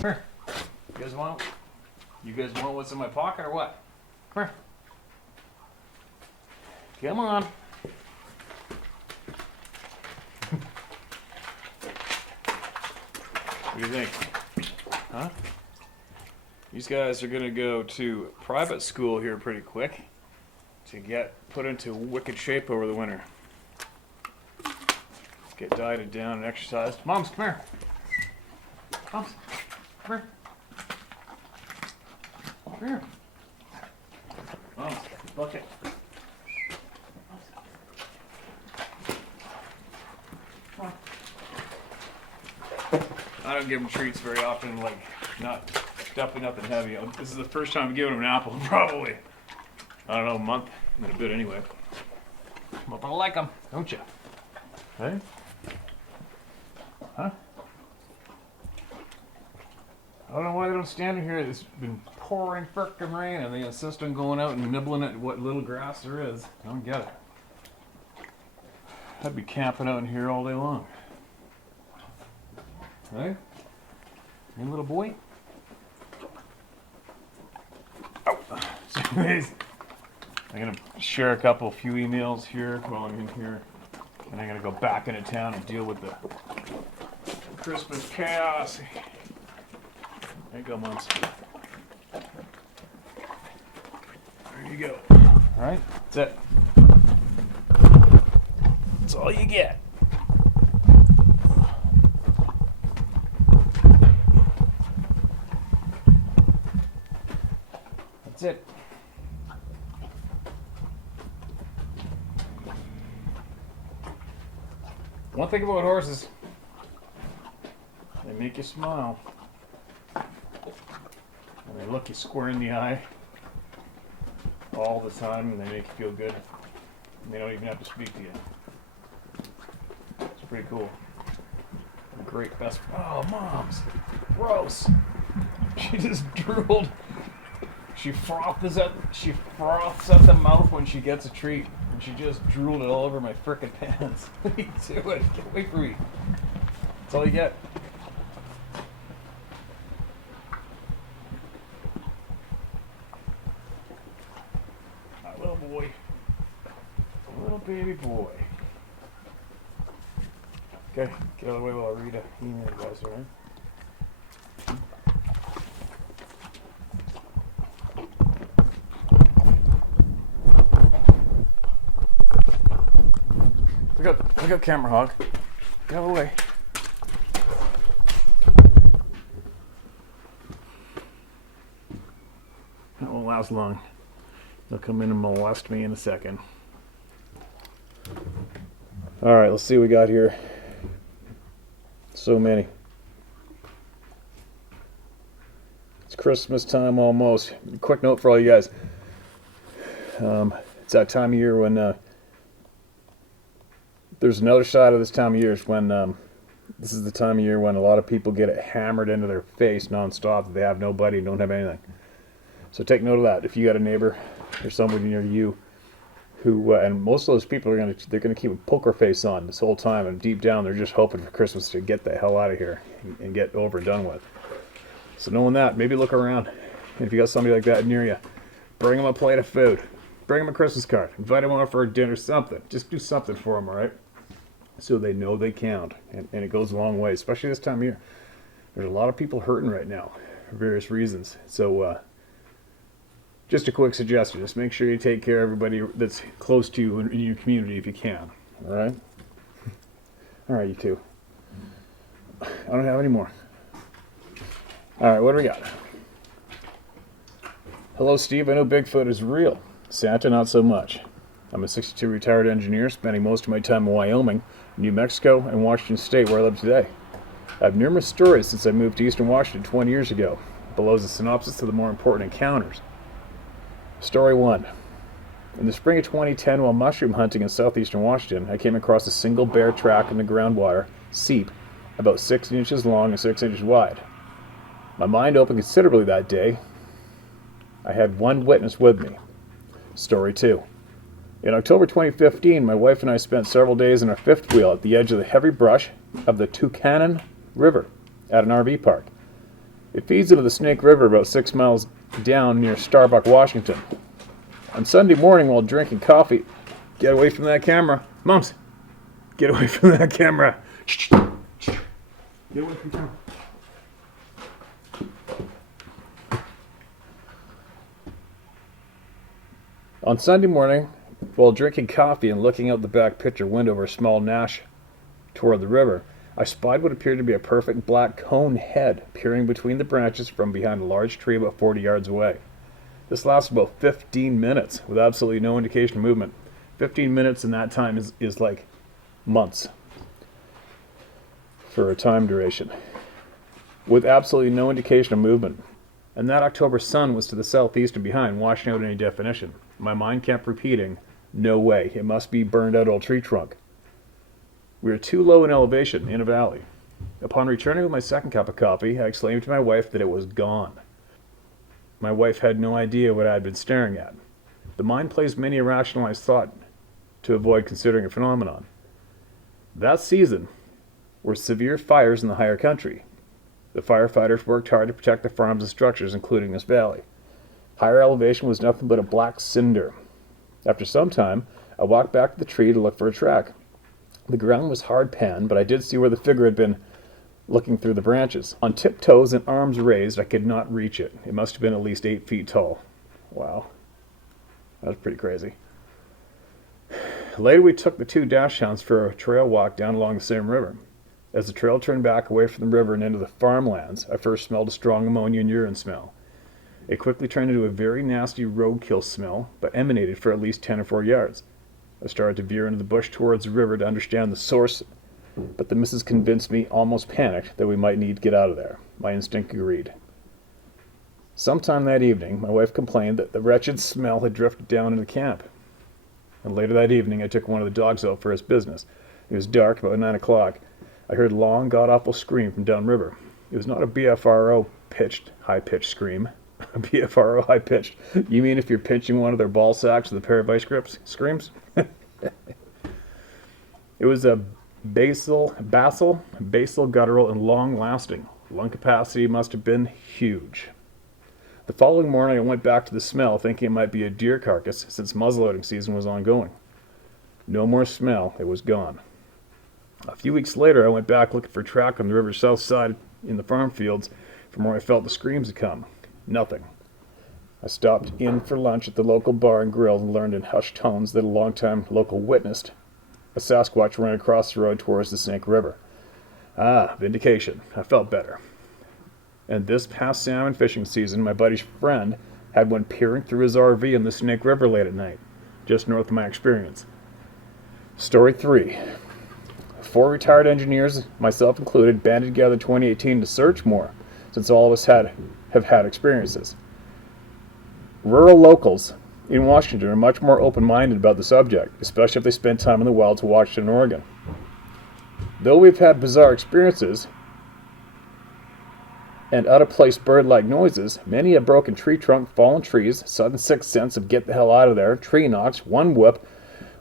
Here. You guys want what's in my pocket or what? Come here. Come on. What do you think? Huh? These guys are gonna go to private school here pretty quick to get put into wicked shape over the winter. Get dieted down and exercised. Moms, come here. Moms, come here. Come here. Moms, bucket. Come on. I don't give them treats very often, like definitely nothing heavy. This is the first time I'm giving them an apple in probably, I don't know, a month and a bit anyway. But I like them, don't you? Hey? Huh? I don't know why they don't stand in here. It's been pouring frickin' rain and they insist on going out and nibbling at what little grass there is. I don't get it. I'd be camping out in here all day long. Hey? Hey, little boy? Oh. So anyways, I'm going to share a few emails here while I'm in here. And I'm going to go back into town and deal with the Christmas chaos. There you go, Mums. There you go. Alright, that's it. That's all you get. That's it. One thing about horses, they make you smile. And they look you square in the eye all the time, and they make you feel good. And they don't even have to speak to you. It's pretty cool. Great best. Oh, Moms, gross. She just drooled. She froths at the mouth when she gets a treat, and she just drooled it all over my frickin' pants. What are you doing? Get away from me. That's all you get. My little boy. Little baby boy. Okay, get out of the way while I read an email, guys, alright? Look up, camera hog. Get out of the way. That won't last long. They'll come in and molest me in a second. Alright, let's see what we got here. So many. It's Christmas time almost. Quick note for all you guys. It's that time of year when there's another side of this time of year is when this is the time of year when a lot of people get it hammered into their face nonstop that they have nobody and don't have anything. So take note of that. If you got a neighbor or somebody near you who, and most of those people they're gonna keep a poker face on this whole time, and deep down they're just hoping for Christmas to get the hell out of here and get over and done with. So knowing that, maybe look around. And if you got somebody like that near you, bring them a plate of food, bring them a Christmas card, invite them over for a dinner, something. Just do something for them, all right? So they know they count, and it goes a long way, especially this time of year. There's a lot of people hurting right now for various reasons. So just a quick suggestion, just make sure you take care of everybody that's close to you in your community if you can, all right? All right, you two. I don't have any more. All right, what do we got? Hello, Steve. I know Bigfoot is real. Santa, not so much. I'm a 62 retired engineer, spending most of my time in Wyoming, New Mexico, and Washington State, where I live today. I have numerous stories since I moved to Eastern Washington 20 years ago. Below is a synopsis of the more important encounters. Story 1. In the spring of 2010, while mushroom hunting in southeastern Washington, I came across a single bare track in the groundwater, seep, about 6 inches long and 6 inches wide. My mind opened considerably that day. I had one witness with me. Story 2. In October 2015, my wife and I spent several days in our fifth wheel at the edge of the heavy brush of the Tucannon River at an RV park. It feeds into the Snake River about 6 miles down near Starbuck, Washington. On Sunday morning while drinking coffee, get away from that camera. Mums, get away from that camera. Get away from the camera. On Sunday morning, while drinking coffee and looking out the back picture window of our small nash toward the river, I spied what appeared to be a perfect black cone head peering between the branches from behind a large tree about 40 yards away. This lasted about 15 minutes with absolutely no indication of movement. 15 minutes in that time is like months for a time duration, with absolutely no indication of movement. And that October sun was to the southeast and behind, washing out any definition. My mind kept repeating, no way, it must be burned out old tree trunk. We were too low in elevation, in a valley. Upon returning with my second cup of coffee, I exclaimed to my wife that it was gone. My wife had no idea what I had been staring at. The mind plays many a rationalized thought to avoid considering a phenomenon. That season were severe fires in the higher country. The firefighters worked hard to protect the farms and structures, including this valley. Higher elevation was nothing but a black cinder. After some time, I walked back to the tree to look for a track. The ground was hard pan, but I did see where the figure had been looking through the branches. On tiptoes and arms raised, I could not reach it. It must have been at least 8 feet tall. Wow. That was pretty crazy. Later we took the 2 dachshunds for a trail walk down along the same river. As the trail turned back away from the river and into the farmlands, I first smelled a strong ammonia and urine smell. It quickly turned into a very nasty roadkill smell, but emanated for at least 10 or 4 yards. I started to veer into the bush towards the river to understand the source, but the missus convinced me, almost panicked, that we might need to get out of there. My instinct agreed. Sometime that evening, my wife complained that the wretched smell had drifted down into camp. And later that evening, I took one of the dogs out for his business. It was dark, about 9 o'clock. I heard a long, god-awful scream from downriver. It was not a BFRO high-pitched scream. BFRO high-pitched. You mean if you're pinching one of their ball sacks with a pair of vice grips? Screams? It was a basal, guttural, and long-lasting. Lung capacity must have been huge. The following morning, I went back to the smell, thinking it might be a deer carcass, since muzzleloading season was ongoing. No more smell. It was gone. A few weeks later, I went back looking for a track on the river's south side in the farm fields from where I felt the screams had come. Nothing. I stopped in for lunch at the local bar and grill and learned in hushed tones that a long-time local witnessed a Sasquatch ran across the road towards the Snake River. Ah, vindication. I felt better. And this past salmon fishing season, my buddy's friend had one peering through his RV in the Snake River late at night, just north of my experience. Story 3. 4 retired engineers, myself included, banded together in 2018 to search more, since all of us have had experiences. Rural locals in Washington are much more open-minded about the subject, especially if they spend time in the wilds of Washington and Oregon. Though we've had bizarre experiences and out-of-place bird-like noises, many a broken tree trunk, fallen trees, sudden sixth sense of get the hell out of there, tree knocks, one whoop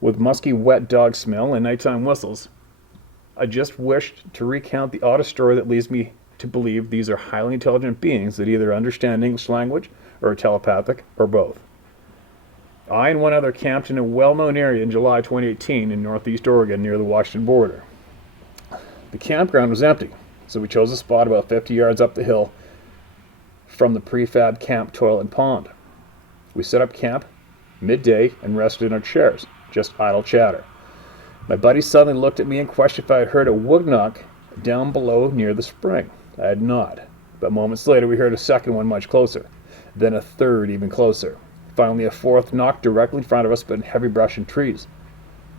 with musky wet dog smell and nighttime whistles, I just wished to recount the oddest story that leads me to believe these are highly intelligent beings that either understand English language or are telepathic, or both. I and one other camped in a well-known area in July 2018 in northeast Oregon near the Washington border. The campground was empty, so we chose a spot about 50 yards up the hill from the prefab camp toilet and pond. We set up camp midday and rested in our chairs, just idle chatter. My buddy suddenly looked at me and questioned if I had heard a wood knock down below near the spring. I had not, but moments later we heard a second one much closer, then a third even closer. Finally a fourth knock directly in front of us, but in heavy brush and trees.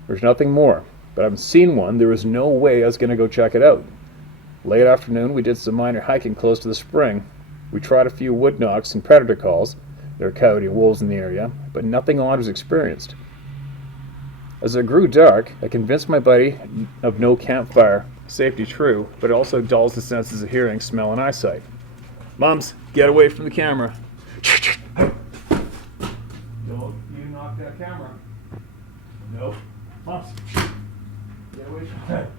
There's nothing more, but I haven't seen one. There was no way I was going to go check it out. Late afternoon, we did some minor hiking close to the spring. We tried a few wood knocks and predator calls. There are coyote and wolves in the area, but nothing odd was experienced. As it grew dark, I convinced my buddy of no campfire. Safety true, but it also dulls the senses of hearing, smell, and eyesight. Mums, get away from the camera. Don't you knock that camera. Nope. Mums, get away from that.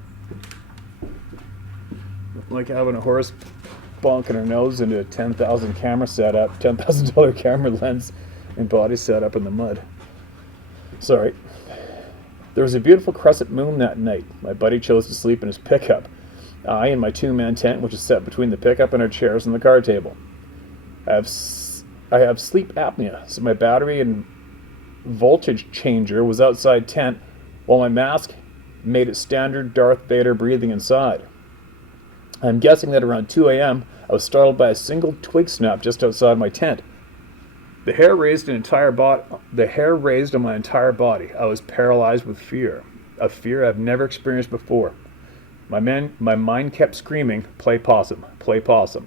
Like having a horse bonking her nose into a 10,000 camera setup, $10,000 camera lens and body setup in the mud. Sorry. There was a beautiful crescent moon that night. My buddy chose to sleep in his pickup. I in my two-man tent, which is set between the pickup and our chairs and the card table. I have sleep apnea, so my battery and voltage changer was outside tent, while my mask made it standard Darth Vader breathing inside. I'm guessing that around 2 a.m., I was startled by a single twig snap just outside my tent. The hair raised on my entire body. I was paralyzed with fear, a fear I've never experienced before. My mind kept screaming, "Play possum, play possum."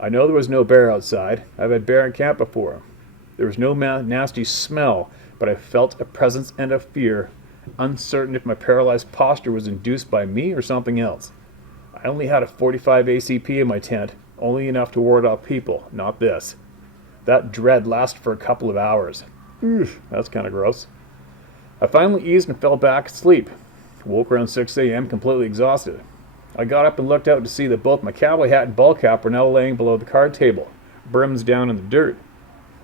I know there was no bear outside. I've had bear in camp before. There was no nasty smell, but I felt a presence and a fear, uncertain if my paralyzed posture was induced by me or something else. I only had a 45 ACP in my tent, only enough to ward off people, not this. That dread lasted for a couple of hours. That's kind of gross. I finally eased and fell back asleep. Woke around 6 a.m. completely exhausted. I got up and looked out to see that both my cowboy hat and ball cap were now laying below the card table, brims down in the dirt,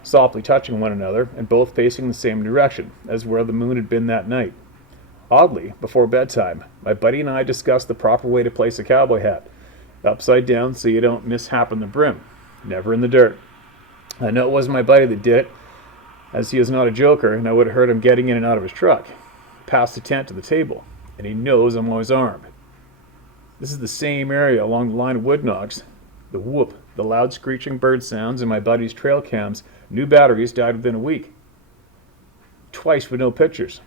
softly touching one another and both facing the same direction as where the moon had been that night. Oddly, before bedtime, my buddy and I discussed the proper way to place a cowboy hat, upside down so you don't mishappen the brim, never in the dirt. I know it wasn't my buddy that did it, as he is not a joker, and I would have heard him getting in and out of his truck, past the tent to the table, and he knows I'm always armed. This is the same area along the line of wood knocks. The whoop, the loud screeching bird sounds, and my buddy's trail cams, new batteries died within a week. Twice with no pictures.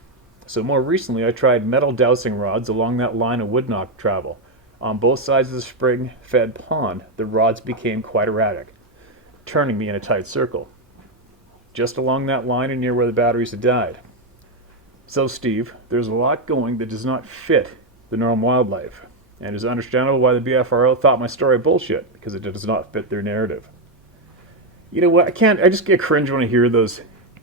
So more recently I tried metal dowsing rods along that line of wood knock travel. On both sides of the spring-fed pond, the rods became quite erratic, turning me in a tight circle. Just along that line and near where the batteries had died. So Steve, there's a lot going that does not fit the normal wildlife. And it is understandable why the BFRO thought my story bullshit, because it does not fit their narrative. You know what, I just get cringe when I hear those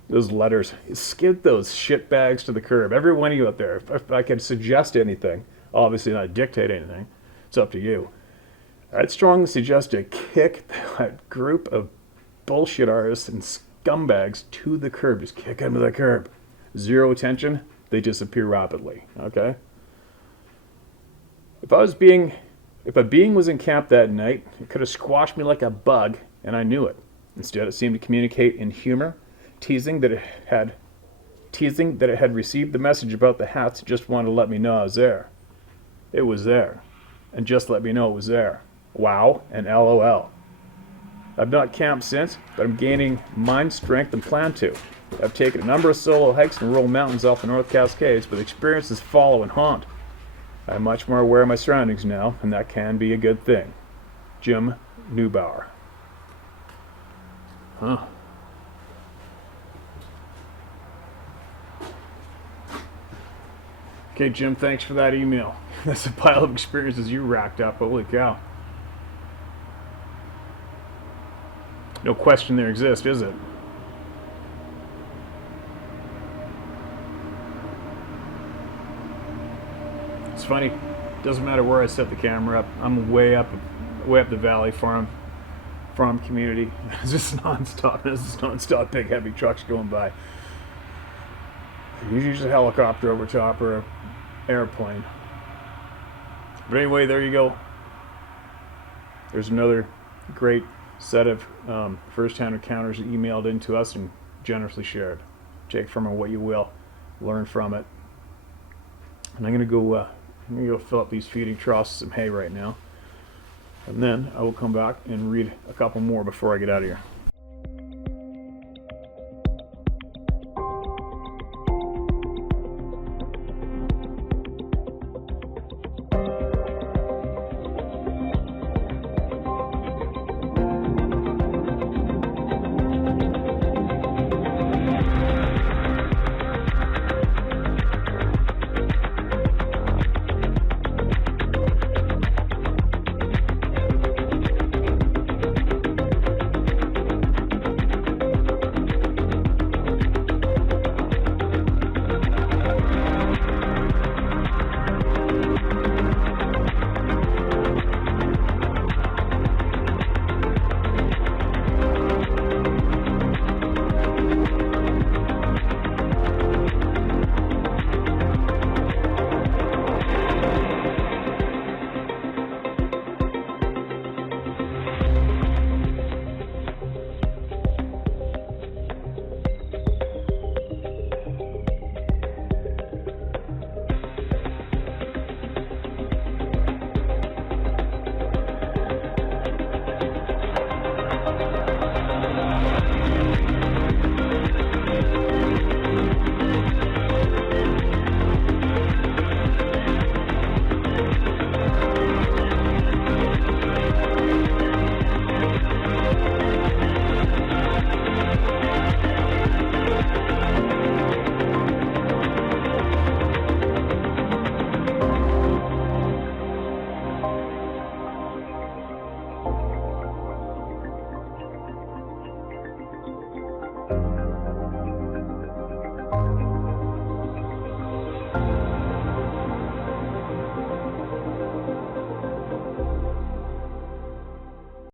letters. Skid those shitbags to the curb. Every one of you out there, if I could suggest anything, obviously not dictate anything, it's up to you. I'd strongly suggest to kick that group of bullshit artists and scumbags to the curb. Just kick them to the curb. Zero attention, they disappear rapidly, okay? If a being was in camp that night, it could have squashed me like a bug, and I knew it. Instead, it seemed to communicate in humor, teasing that it had received the message about the hats, just wanted to let me know I was there. It was there, and just let me know it was there. Wow and LOL. I've not camped since, but I'm gaining mind strength and plan to. I've taken a number of solo hikes and rural mountains off the North Cascades, but experiences follow and haunt. I'm much more aware of my surroundings now, and that can be a good thing. Jim Neubauer. Huh. Okay, Jim, thanks for that email. That's a pile of experiences you racked up. Holy cow. No question there exists, is it? It's funny. Doesn't matter where I set the camera up. I'm way up the valley farm community. It's just nonstop. It's just nonstop big heavy trucks going by. Usually a helicopter over top or an airplane. But anyway, there you go. There's another great set of first-hand encounters emailed in to us and generously shared. Take from it what you will. Learn from it. And I'm gonna go fill up these feeding troughs with some hay right now. And then I will come back and read a couple more before I get out of here.